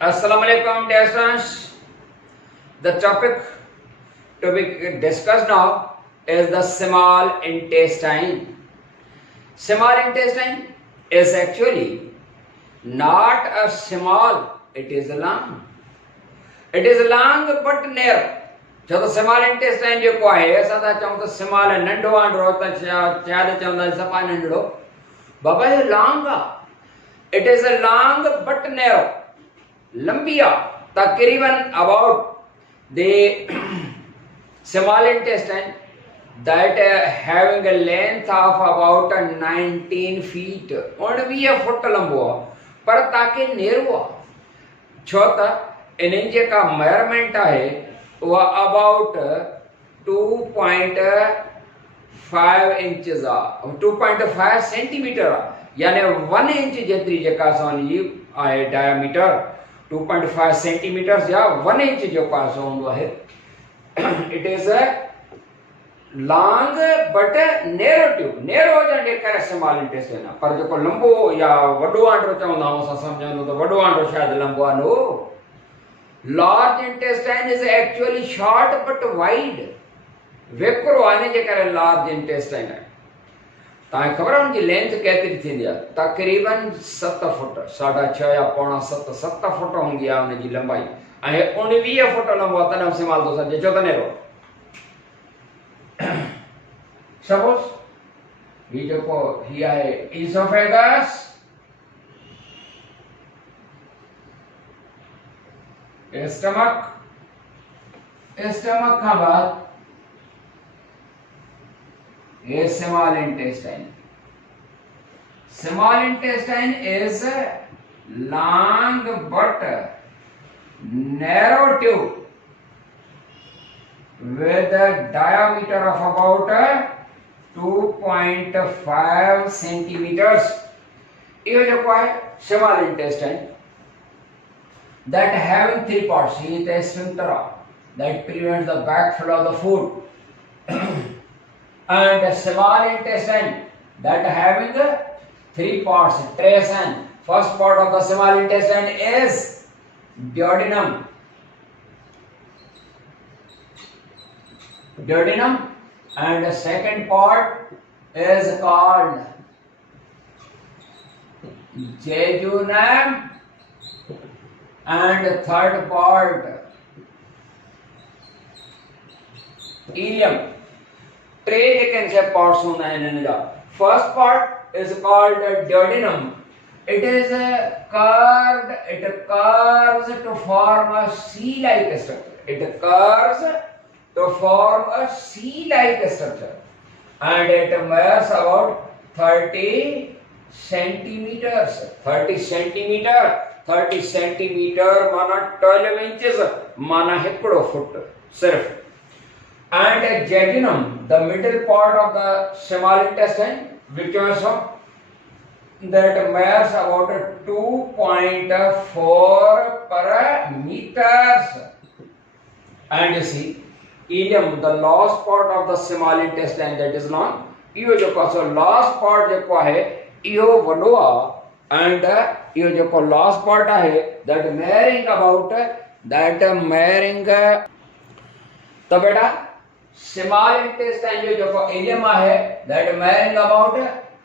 Assalamu alaikum, dear students. The topic to be discussed now is the small intestine. Small intestine is actually not a small, it is long. It is long but narrow. जो तो small intestine जो को है सदा चऊं तो small नंढो आंडो त शायद चवंदा सफ़ा नंढो बाबा ये लॉन्ग आहे. It is a long but narrow. लंबी आहे तकरीबन about the small intestine that having a length of about 19 feet. 19 foot लंबो आहे पर ताके नेरो आहे छो त इन्हनि जेका मेजरमेंट आहे उहा अबाउट 2.5 इंचेस आहे 2.5 सेंटीमीटर आहे यानी 1 इंच जेतिरी जेका असांजी आहे डायमीटर 2.5 सेंटीमीटर या 1 इंच जेको आहे हूंदो आहे. It is long but narrow tube. Narrow हुजण जे करे स्मॉल इंटेस्टाइन आहे पर जेको लंबो या वॾो आंडो चवंदा आहियूं असां सम्झंदो त वॾो आंडो शायदि लंबो आहे. No, large intestine is actually short but wide. वेकरो आने जे करे large intestine है. तव्हांखे ख़बर आहे उनजी लेंथ केतिरी थींदी आहे? तक़रीबन 7 फुट 6.5 या पौणा 7 फुट हूंदी आहे उनजी लंबाई ऐं 19 फुट लंबो आहे तॾहिं इस्तेमालु थो सघे छो त नेरो. सपोज ही जेको ही आहे ईसोफेगस स्टमक खां बाद ये small intestine. Small intestine is long but narrow tube with a diameter of about 2.5 centimeters. ये जो है small intestine that having 3 parts. It is sphincter that prevents the backflow of the food. And the small intestine that having 3 parts. Trace and first part of the small intestine is duodenum. And the second part is called jejunum and the third part ileum. Three you can say parts होना है इनका. First part is called duodenum. It is curved. It curves to form a C-like structure. It curves to form a C-like structure, and it measures about 30 centimeters. 30 centimeter माना 12 inches माना 1 foot सिर्फ. And jejunum, the middle part of the small intestine, which also that measures about 2.4 parameters. And you see ileum, the last part of the small intestine that is long. इहो जेको आहे last part जेको आहे इहो वॾो आहे and इहो जेको last part आहे that measuring about त बेटा small intestine जो जेको ileum आहे that measuring about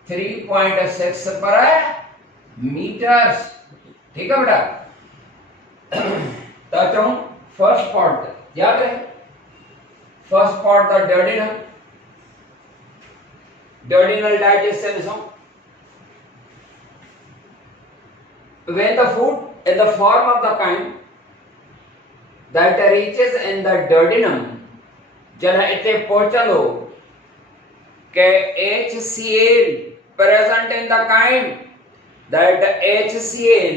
3.6 parameters. ठीक है बेटा. तो चऊं फर्स्ट पार्ट याद रहे. First part the duodenal digestion is when the food in the form of the kind that reaches in the duodenum जॾहिं इते पहुचंदो के HCl present in the kind that HCl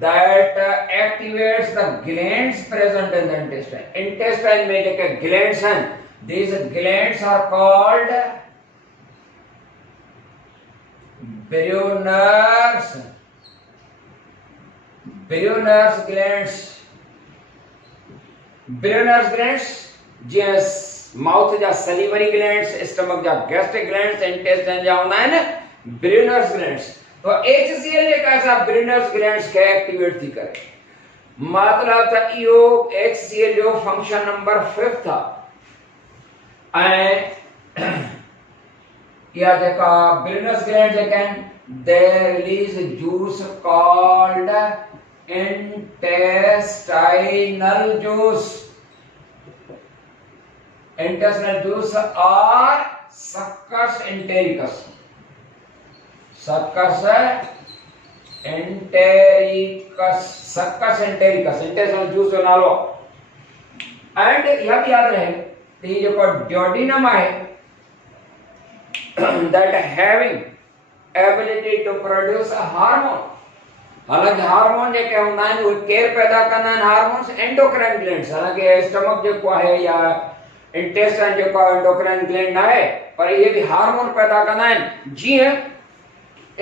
that activates the glands present in the intestine. Intestine में जो glands हैं, these glands are called Brunner's glands. Brunner's glands, जीअं mouth जा सलीवरी glands, stomach जा गैस्ट्रिक ग्लैंड्स, इंटेस्टाइन जा हूंदा आहिनि Brunner's glands. तो HCl एक ऐसा ब्रूनर्स ग्लैंड्स के एक्टिवेट थी करे मतलब त इहो HCl जो फंक्शन नंबर 5 था। ऐं या जेका बिलिनस ग्लैंड जेका आहिनि they release juice called intestinal juice. Intestinal juice or succus entericus. Succus entericus. Succus entericus. Intestinal juice जो नालो। And यह भी याद रहे कि जो duodenum है that having ability to produce a hormone. हालांकि हार्मोन जेके हूंदा आहिनि उहे केर पैदा कंदा आहिनि हार्मोन्स एंडोक्राइन ग्लैंड्स। हालांकि स्टमक जेको आहे या इंटेस्टाइन जेको आहे एंडोक्राइन ग्लैंड आहे पर इहे बि हार्मोन पैदा कंदा आहिनि। जीअं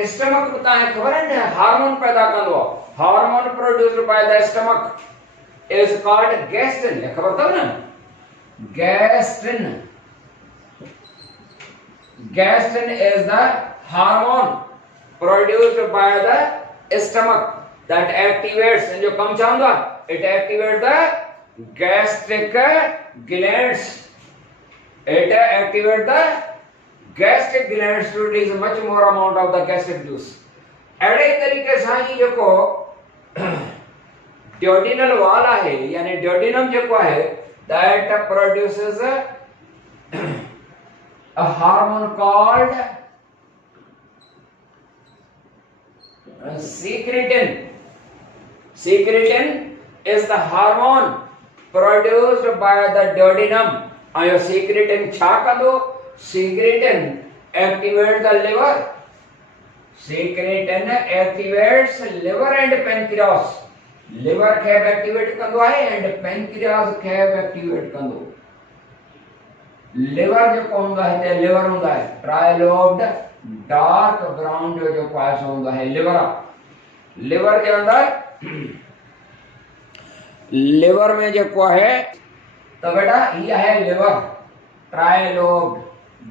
स्टमक बि तव्हांखे ख़बर आहे न हार्मोन पैदा कंदो आहे। Hormone produced by the stomach is called gastrin. ख़बर अथव न gastrin. Gastrin is the hormone produced by the stomach that activates and जो कम चाहूँगा it activates the gastric glands. It activates the gastric glands to release much more amount of the gastric juice. अड़े तरीके सां ही जेको duodenal wall आहे यानी duodenum जेको आहे that produces a hormone called secretin. Secretin is the hormone produced by the duodenum. And your secretin छा कंदो? Secretin activates the liver. Secretin activates liver and pancreas. Liver खे activate कंदो आहे and pancreas खे activate कंदो। Liver जो हूंदो आहे हिते लिवर हूंदो आहे ट्राइलोब्ड डार्क ब्राउन जो पास हूंदो आहे लिवर। लिवर जे अंदर लिवर में जेको आहे त बेटा ये है लिवर ट्राइलोब्ड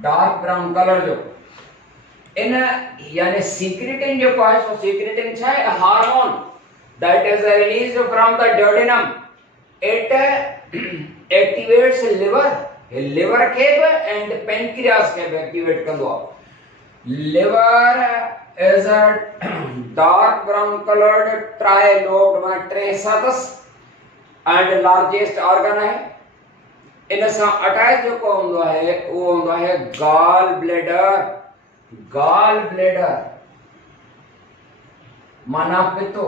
डार्क ब्राउन कलर जो। इन यानी सीक्रेटिन जेको आहे सो सीक्रेटिन छा आहे hormone that is released from the duodenum. It activates liver liver खे बि एंड पेनक्रियास खे बि एक्टिवेट कंदो आहे। Liver is a dark brown coloured trilobed माना टे हिस्सा एंड लार्जेस्ट ऑर्गन आहे। इन सां अटैच जेको हूंदो आहे उहो हूंदो आहे गॉल ब्लैडर। गॉल ब्लैडर माना पितो।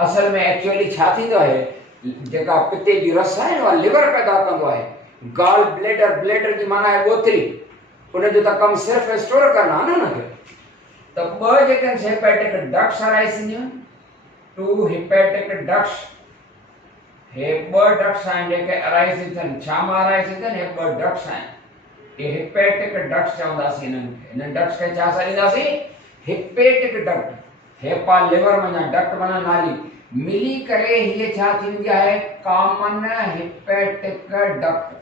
असल में एक्चुअली छा थींदो आहे जेका पिते जी रस आहे उहा लिवर पैदा कंदो आहे। गॉल ब्लैडर ब्लैडर की माना है गोथरी उन जो त कम सिर्फ स्टोर करना है ना के त ब जेके हेपेटिक डक्ट्स अराइज थींदियूं टू हेपेटिक डक्ट्स हे ब डक्ट्स आहिनि जेके अराइज थियनि छा मां अराइज थियनि हे ब डक्ट्स आहिनि ये हेपेटिक डक्ट्स चवंदासीं इन्हनि डक्ट्स खे छा सॾींदासीं हेपेटिक डक्ट। हेपा लिवर माना डक्ट माना नाली मिली करे हीअ छा थींदी आहे कॉमन हेपेटिक डक्ट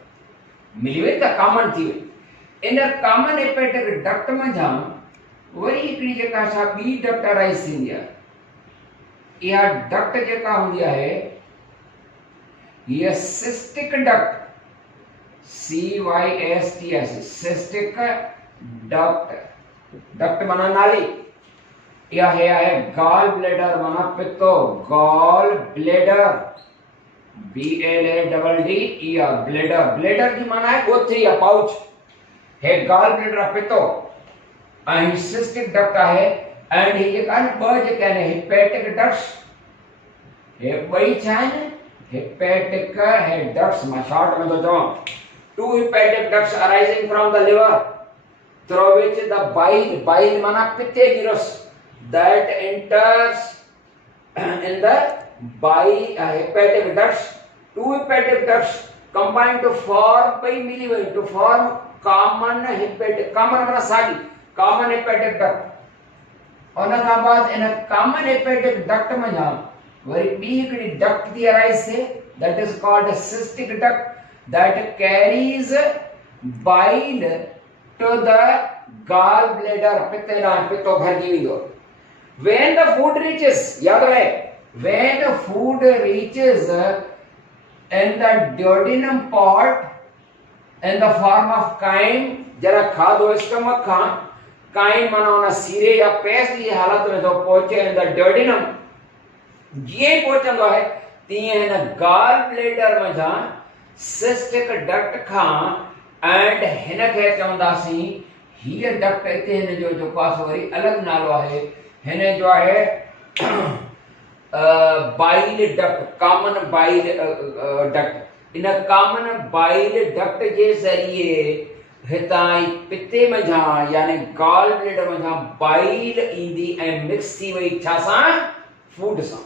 मिली वई त कॉमन थी वई। इन कॉमन हेपेटिक डक्ट में जाम वरी हिकिड़ी जेका छा ॿी डक्ट अराइज थींदी आहे। इहा डक्ट जेका हूंदी आहे हीअ cystic duct CYSTS cystic duct. Duct माना नाली। इहा है गॉल ब्लैडर माना पितो gall bladder BLADD bladder. Bladder की माना है गोथरी या पाउच है गॉल ब्लैडर पितो एंड सिस्टिक डक्ट है एंड ये कान ब जे कहने हेपेटिक डक्ट्स हे बई छान हेपेटिक है डक्ट्स में शॉर्ट में तो जो two hepatic ducts arising from the liver through which the bile माना पित्ते की रस that enters in the hepatic ducts. Two hepatic ducts combine to form to form common hepatic duct. उन खां बाद इन common hepatic duct में जाम worry ॿी हिकिड़ी duct थी arise थिए that is called a cystic duct that carries bile to the gallbladder पित्ते ॾांहुं पितो भरिजी वेंदो। When the food reaches, याद रहे when food reaches in the duodenum part in the form of chyme, जरा खाधो स्टमक खां काइन माना उन सीरे या पेस्ट जी हालत में तो पहुंचे इन द duodenum, जीअं पहुचंदो आहे तीअं हिन गॉल ब्लेडर मथां सिस्टिक डक्ट खां एंड हिन खे चवंदासीं हीअ डक्ट हिते हिन जो जेको आहे सो वरी अलॻि नालो आहे, हिन जो आहे bile duct, common bile duct. इन कॉमन बाइल डक्ट जे ज़रिए हितां पिते मथां यानी गॉल ब्लेडर मथां बाइल ईंदी ऐं मिक्स थी वई छा सां, फूड सां।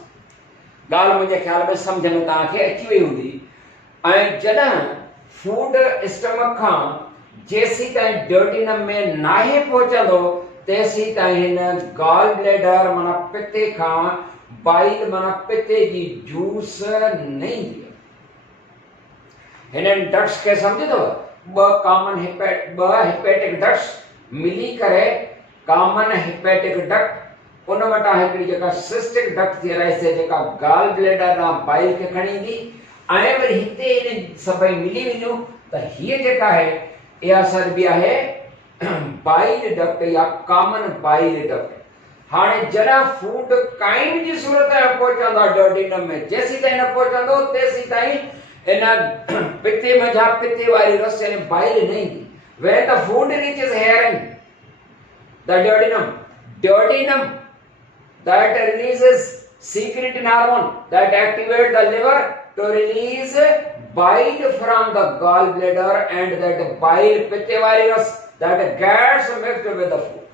ॻाल्हि मुंहिंजे ख़्याल में सम्झ में तव्हांखे अची वई हूंदी। ऐं जॾहिं फूड स्टमक खां जेसीं ताईं duodenum में नाहे पहुचंदो तेसीं ताईं हिन गॉल ब्लेडर माना पिते खां बाइल माना पिते जी जूस न ईंदी। हिननि डक्ट्स खे सम्झो, ॿ हिपेटिक डक्ट्स मिली करे कॉमन हिपेटिक डक्ट, उन वटां हिकिड़ी जेका सिस्टिक डक्ट थी रही से जेका गॉल ब्लेडर ना बाइल खे खणी ईंदी ऐं वरी हिते इन सभई मिली वञूं त हीअ जेका आहे इहा सर बि आहे बाइल डक्ट या कॉमन बाइल डक्ट। हाणे जॾहिं फूड काइम जी सूरत में पहुचंदो आहे duodenum में, जेसीं ताईं न पहुचंदो तेसीं ताईं इन पिते मथां पिते वारी रस यानी बाइल न ईंदी। when the food reaches here in the duodenum that releases secretin hormone that activate the liver to release bile from the gallbladder and that bile pitte virus that gets mixed with the food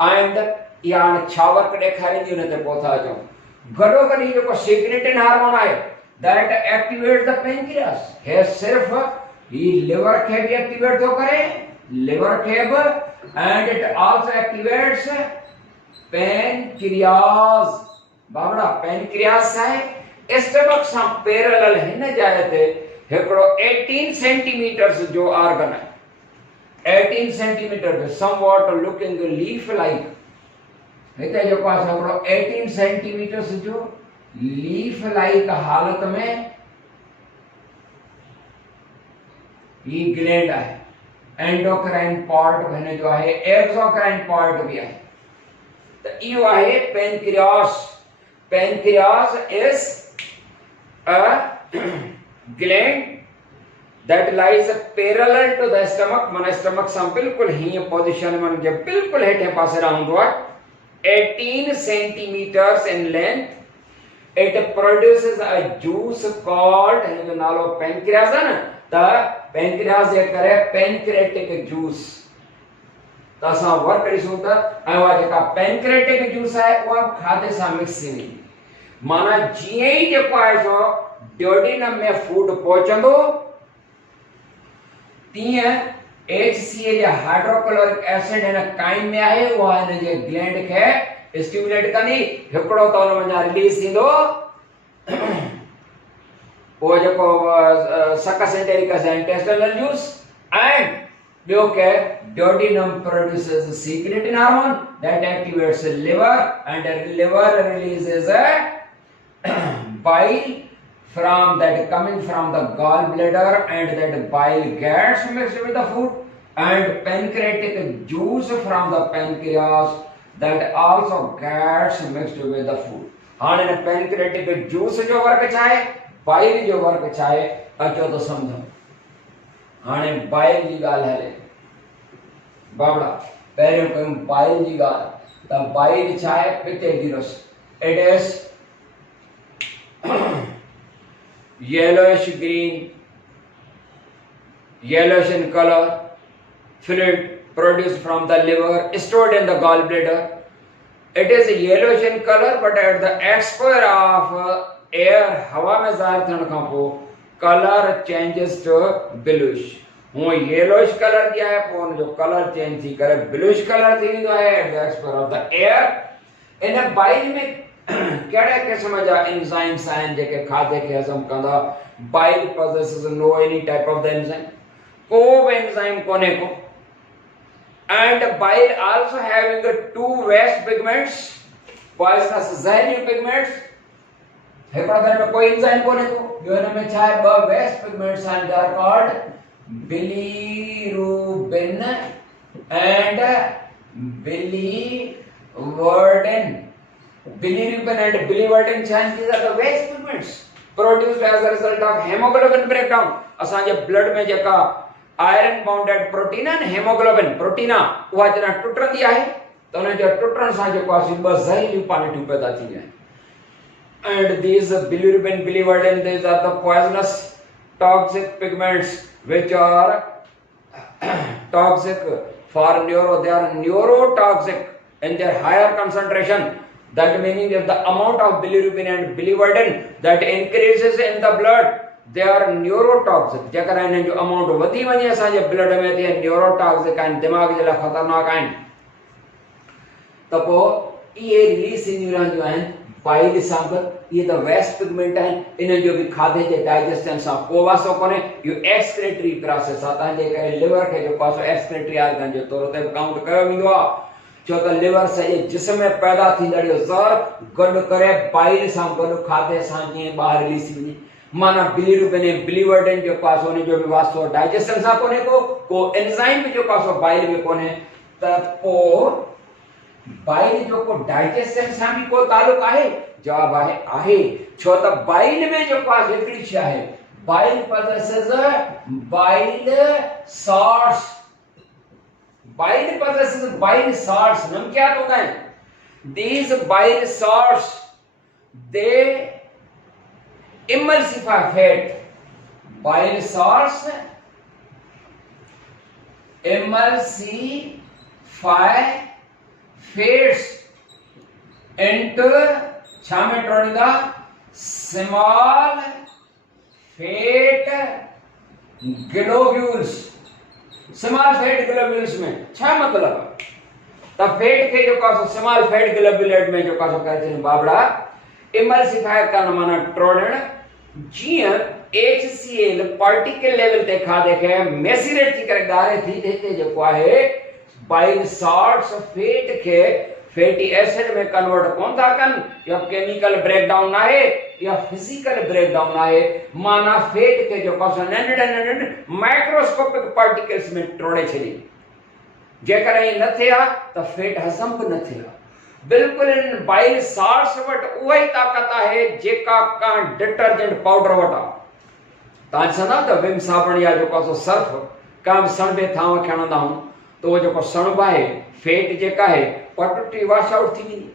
and यान छावर कड़े खारिंदी उन ते पहुता अचूं। गॾो गॾु जेको secretin hormone आहे that activates the pancreas, हे सिर्फ ही लिवर खे भी एक्टिवेट थो करे, लिवर खे भी, and it also activates pancreas। Babra pancreas है स्टमक सां पैरेलल हिन जाइ ते हिकिड़ो 18 सेंटीमीटर्स जो ऑर्गन है, 18 सेंटीमीटर जो somewhat looking leaf like, हिते जेको आहे हिकिड़ो 18 सेंटीमीटर्स जो लीफ लाइक हालत में ही ग्लैंड है। एंडोक्राइन पार्ट हिन जो आहे, एक्सोक्राइन पार्ट भी है। तो इहो आहे pancreas. Pancreas is a gland that lies parallel to the stomach, माना स्टमक सां बिल्कुल हीअं पोजीशन में जे बिल्कुल हेठे पासे रहंदो आहे, 18 centimeters in length। It produces a juice called, हिन जो नालो pancreas है न, त pancreas जे करे pancreatic juice त असां वर्क करीसूं त ऐं उहा जेका pancreatic juice आहे उहा खाधे सां मिक्स थींदी। माना जीअं ई जेको आहे सो duodenum में फूड पहुचंदो तीअं HCl या हाइड्रोक्लोरिक एसिड हिन काइम में आहे, उहा हिन जे ग्लैंड खे स्टिमुलेट कंदी। हिकिड़ो त हुन वञा रिलीज थींदो वो जेको सकस एंटेरिकस इंटेस्टिनल जूस, एंड ॿियो के duodenum produces secretin hormone that activates the liver and the liver releases a bile from that coming from the gallbladder and that bile gets mixed with the food and pancreatic juice from the pancreas that also gets mixed with the food। हाणे न pancreatic juice जो work छा आहे, bile जो work छा आहे, अचो तो समझो। हाणे bile जी ॻाल्हि हले बाबड़ा, पहिरियों कयूं bile जी ॻाल्हि। त bile छा आहे, पिते जी रस। It is yellowish green, yellowish in color, fluid produced from the liver, stored in the gallbladder. It is yellowish in color, but at the expiry of air, हवा में ज़ाहिर थियण खां पोइ color changes to bluish। हूअं yellowish color जी आहे, पोइ हुन जो color change थी करे bluish color थी वेंदो आहे at the expiry of the air। In bile में कहिड़े क़िस्म जा एंजाइम्स आहिनि जेके खाधे खे हज़म कंदा। Bile possesses no any type of the enzyme, को बि एंजाइम कोन्हे को। and bile also having the two waste pigments, poisonous zehri pigments हिकिड़ो त में कोई एंजाइम कोन्हे को, ॿियो हिन में छा आहे, ॿ वेस्ट पिगमेंट्स आहिनि, they are called bilirubin and biliverdin. Bilirubin and biliverdin छा आहिनि, these are the waste pigments produced as a result of haemoglobin breakdown. असांजे ब्लड में जेका आयरन बाउंडेड प्रोटीन है, हेमोग्लोबिन प्रोटीन आहे, उहा जॾहिं टुटंदी आहे त उन जे टुटण सां जेको आहे ॿ ज़हरीलियूं पालिटियूं पैदा थींदियूं आहिनि। And these bilirubin, biliverdin, these are the poisonous toxic pigments which are toxic for neuro. They are neurotoxic in their higher concentration. That meaning if the amount of bilirubin and biliverdin that increases in the blood, they are neurotoxic. जेकर इन्हनि जो amount वधी वञे असांजे blood में त neurotoxic आहिनि, दिमाग़ जे लाइ ख़तरनाक आहिनि, त पोइ इहे रिलीज थींदियूं रहंदियूं आहिनि बाइल सां बि। ये द वेस्ट पिगमेंट आहिनि, इन जो बि खाधे जे डाइजेशन सां को वास्तो कोन्हे। इहो एक्सक्रेटरी प्रोसेस आहे, तव्हांजे करे लिवर खे जेको आहे एक्सक्रेटरी ऑर्गन जे तौर ते काउंट कयो वेंदो आहे, छो त लिवर सॼे जिस्म में पैदा थींदड़ इहो ज़हर गॾु करे बाइल सां गॾु खाधे सां जीअं ॿाहिरि रिलीज थी वञे। माना बिलीरुबिन ऐं बिलीवर्डिन जेको आहे उन जो बि वास्तो डाइजेशन सां कोन्हे को एंजाइम बि जेको आहे बाइल में कोन्हे, त पोइ बाइल जो को डाइजेशन सां भी को ताल्लुक आहे? जवाब आहे छो त बाइल में जो आहे हिकड़ी शइ आहे, bile possesses bile salts। Bile possesses bile salts, नमकीन होता है। these bile salts they emulsify fat। bile salts emulsify fats into छामे टोड़ींदा small fat globules. Small fat globules में छा मतलब है, त फैट के जो का स्मॉल फैट ग्लोब्यूलेट में जो का कहते हैं बाबड़ा इमल्सिफाई करना माना टोड़ण। जीअं HCl पार्टिकल लेवल ते खाधे खे मेसिरेट थी करे ॻारे थी हिते जेको आहे बाइल सॉल्ट्स फैट के फैटी एसिड में कन्वर्ट कोन था कनि, या केमिकल ब्रेकडाउन आहे या फिजिकल ब्रेकडाउन आहे। माना फैट के जो नंढड़े नंढड़े माइक्रोस्कोपिक पार्टिकल्स में टोड़े छॾी। जेकर ये न थिया त फैट हज़म बि न थिया। बिल्कुल इन बाइल सॉल्ट्स वट उहा ई ताकत आहे जेका का डिटर्जेंट पाउडर वट आहे। तव्हां ॾिसंदा त विम साबुण या जेको सर्फ का सणबे थांव खणंदा आहियूं त उहो जेको सणब आहे फैट जेका आहे पटुटी वॉश आउट थी वेंदी,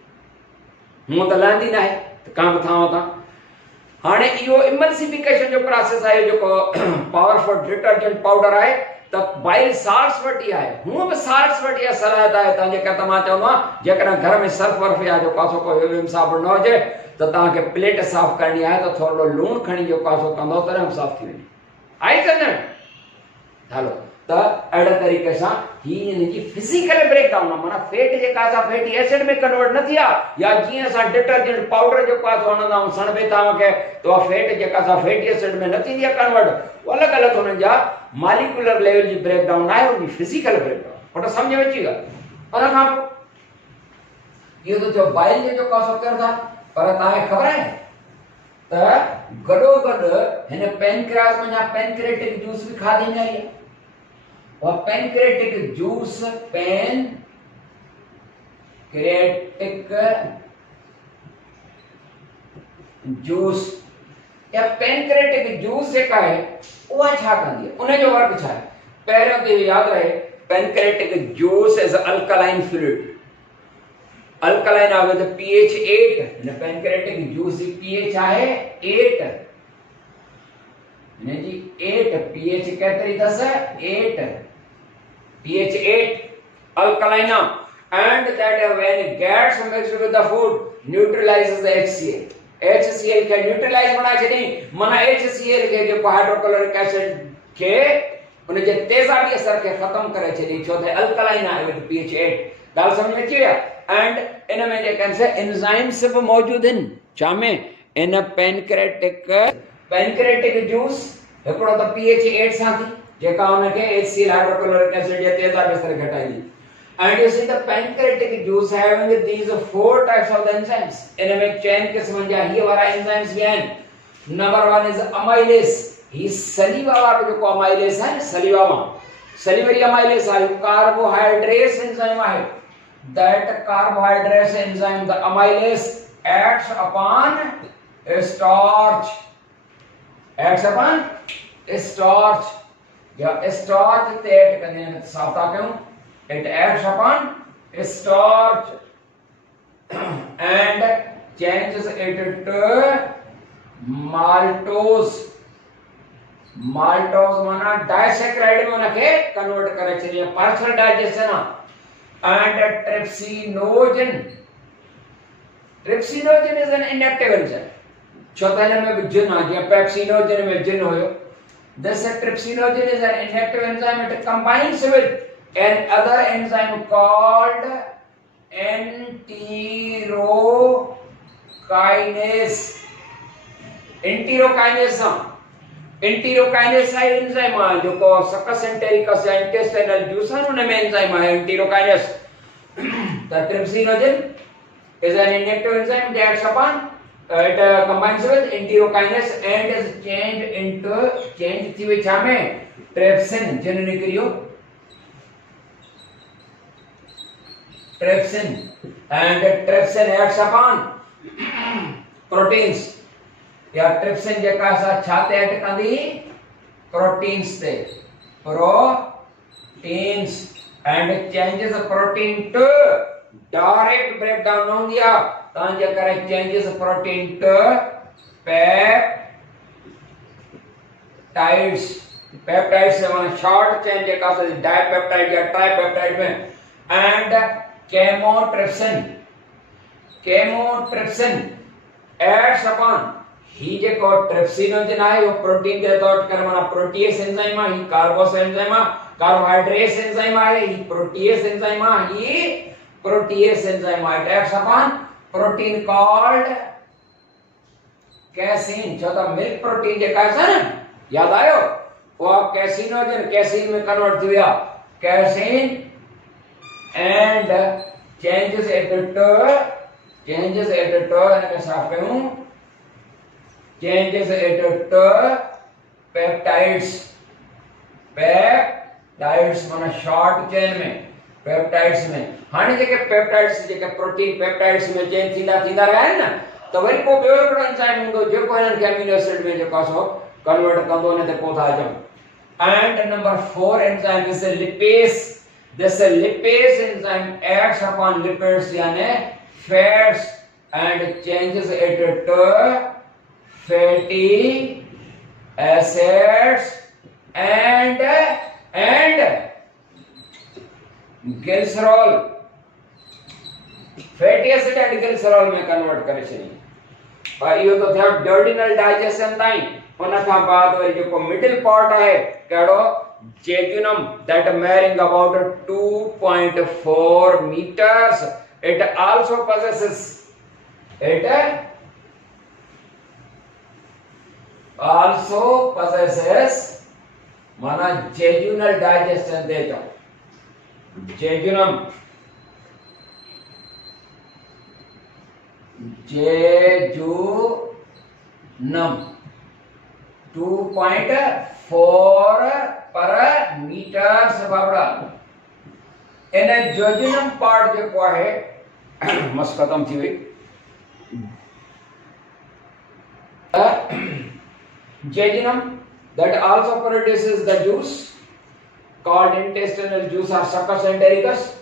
हूअं त लहंदी न आहे का बि थांव तां। हाणे इहो इमल्सिफिकेशन जो प्रोसेस आहे जेको पावरफुल डिटर्जेंट पाउडर आहे त बाइल सॉल्ट्स वट ई आहे। हूअं बि सॉल्ट्स वट इहा सराहत आहे तव्हांजे करे त मां चवंदो आहियां जेकर घर में सर्फ वर्फ या जो कासो कोई विम साबुण न हुजे त तव्हांखे प्लेट साफ़ करणी आहे त थोरो लूणु खणी जो कासो कंदो त साफ़ थी वेंदी आहे चवंदा। हलो त अहिड़े तरीक़े सां ही इनजी फिजिकल ब्रेकडाउन आहे, माना फैट जेका असां फैटी एसिड में कन्वर्ट न थिया, या जीअं असां डिटर्जेंट पाउडर जेको आहे हणंदा आहियूं सणबे थांव खे त उहा फैट जेका असां फैटी एसिड में न थींदी आहे कन्वर्ट, अलॻि अलॻि हुननि जा मॉलिक्यूलर लेवल जी ब्रेकडाउन आहे, उनजी फिजिकल ब्रेकडाउन। पोइ सम्झ में अची ॻाल्हि। उन खां पोइ इहो त थियो बाइल जो जेको आहे किरदार, पर तव्हांखे ख़बर आहे त गॾो गॾु हिन पेनक्रियास में या पेनक्रेटिक जूस बि खाधी न आहे। और पेनक्रेटिक जूस या पेनक्रेटिक जूस जेका है उहा छा कंदी है, उन जो वर्क छा है? पहिरियों तो याद रहे pancreatic juice is alkaline fluid. Alkaline आहे विद pH 8। इन पेनक्रेटिक जूस जी pH आहे 8। इन जी 8 pH केतिरी अथसि 8 pH 8 alkaline, and that when gets mixed with the food neutralizes the HCl। HCl के न्यूट्रलाइज बना छॾी, माना HCl के जो हाइड्रोक्लोरिक एसिड के उन जे तेजाबी असर के खत्म करे छॾी, छो त अल्कलाइन आहे विद pH 8। ॻाल्हि समझ में अची विया? एंड इन में जेके एंजाइम्स बि मौजूद आहिनि छा में, इन पेनक्रेटिक जूस हिकिड़ो त pH 8 सां थी जेका उनके HCl हाइड्रोक्लोरिक एसिड जे तेजाबी असर घटाईंदी, And you see the pancreatic juice having these four types of the enzymes. इनमें चैन के संबंध ये वाला enzymes भी हैं. Number one is amylase. ही सलीवा वाला जो amylase है सलीवा में salivary amylase है carbohydrate enzyme है. That carbohydrate enzyme, the amylase, acts upon starch. Acts upon starch. या starch तेट करने में साफ्ता क्यों? It acts upon starch and changes it to maltose. Maltose माना disaccharide में ना के convert करेक्शन या partial digestion and trypsinogen. Trypsinogen is an inactive enzyme. चौथे में भी जिन आ गया pepsinogen में जिन होयो. This trypsinogen is an inactive enzyme. It combines with another enzyme called enterokinase. Enterokinase है enzyme जो को सक्कस एंटेरिकस या intestinal juice है उनमें enzyme है enterokinase. The trypsinogen is an inactive enzyme that acts upon it combines with enterokinase and is changed थी वे छामे trypsin जिन्होंने करियो trypsin and trypsin acts upon proteins. या trypsin जेका सा छाते ऐड कंदी proteins ते proteins and changes the protein to direct breakdown non दिया तां जे करे changes protein to peptides. Peptides से माने short chain जेका सा dipeptide या tripeptide में and chemotrypsin acts upon ही जे को trypsinogen है वो प्रोटीन के तौर पर माना प्रोटीएस एंजाइम है, कार्बोस एंजाइम है, कार्बोहाइड्रेट एंजाइम है, ही प्रोटीएस एंजाइम है, ही प्रोटीएस एंजाइम है. acts upon protein called casein. चौथा मिल्क प्रोटीन जे का है ना याद आयो वो कैसिनोजन कैसीन में कन्वर्ट हुआ casein and changes it to and साफ करूं changes it to peptides. Peptides माना शॉर्ट चेन में पेप्टाइड्स में हाने जेके पेप्टाइड्स जेके प्रोटीन पेप्टाइड्स में चेन थींदा रहे ना तो वरी को ॿियो हिकिड़ो एंजाइम हूंदो जेको हिननि खे अमीनो एसिड में जेको सो कन्वर्ट कंदो ने ते पोइ था अचनि. And number 4 enzyme is lipase. This lipase enzyme acts upon lipids यानी fats and changes it to fatty acids and glycerol. Fatty acid and glycerol में convert करे छनी. पर यो तो था duodenal digestion ताईं उन खां बाद वरी जेको मिडिल पार्ट आहे कहिड़ो jejunum that measuring about 2.4 meters. It also possesses माना jejunal digestion दे जाओ jejunum 2.4 पर मीटर से बाबड़ा इन jejunum पार्ट जेको आहे मस खत्म थी वई. Jejunum that also produces the juice called intestinal juice or succus entericus.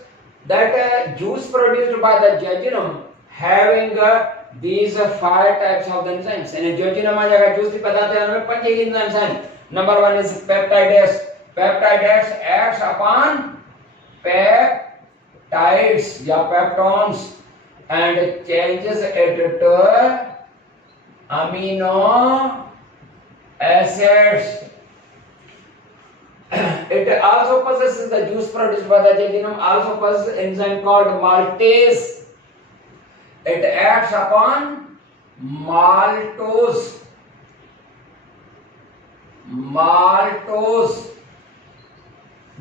That juice produced by the jejunum having these 5 types of enzymes. And jejunum में जगह juice की पदार्थ है उनमें 5 enzymes हैं. Number 1 is peptidase. Peptidase acts upon peptides या peptones and changes it to amino acids. It also possesses the juice produced by the jejunum also possesses enzyme called maltase. It acts upon maltose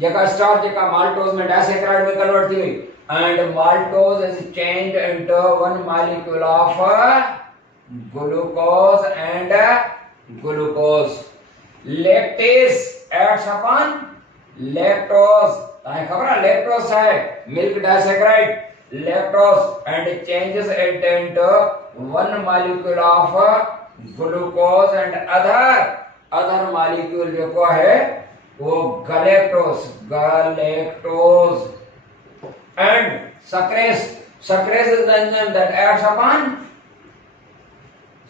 जेका starch जेका maltose में disaccharide में convert थी वई and maltose is changed into one molecule of glucose and glucose. Lactase acts upon lactose. ताकि खबर है lactose है milk disaccharide lactose and changes it into one molecule of glucose and other molecule जो को है वो galactose and sucrase is the enzyme that acts upon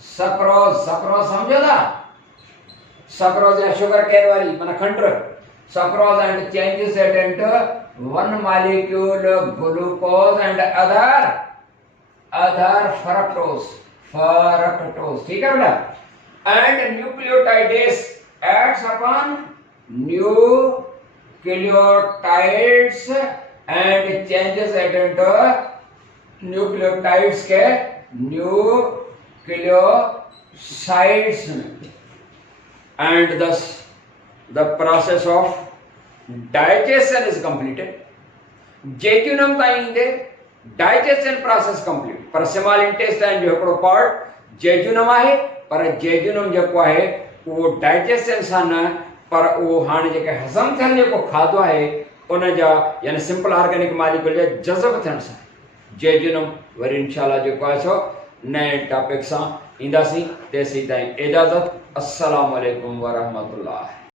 sucrose समझो ना sucrose या sugar cane वाली माना खंड sucrose and changes it into one molecule glucose and other fructose ठीक है बेटा and nucleotidase acts upon nucleotides and changes it into nucleotides के nucleosides and thus the process of digestion is completed. jejunum ताईंदे digestion process complete पर small intestine जो हिकिड़ो part jejunum आहे पर jejunum जेको आहे वो digestion सां न पर वो हाणे जेके हज़म थियण जेको खाधो आहे उन जा यानी सिंपल ऑर्गेनिक मॉलिक्यूल जे जज़ब थियण सां jejunum वरी इंशाल्लाह जेको आहे सो नए टॉपिक सां ईंदासीं तेसीं ताईं इजाज़त अस्सलाम वालेकुम व रहमतुल्लाह।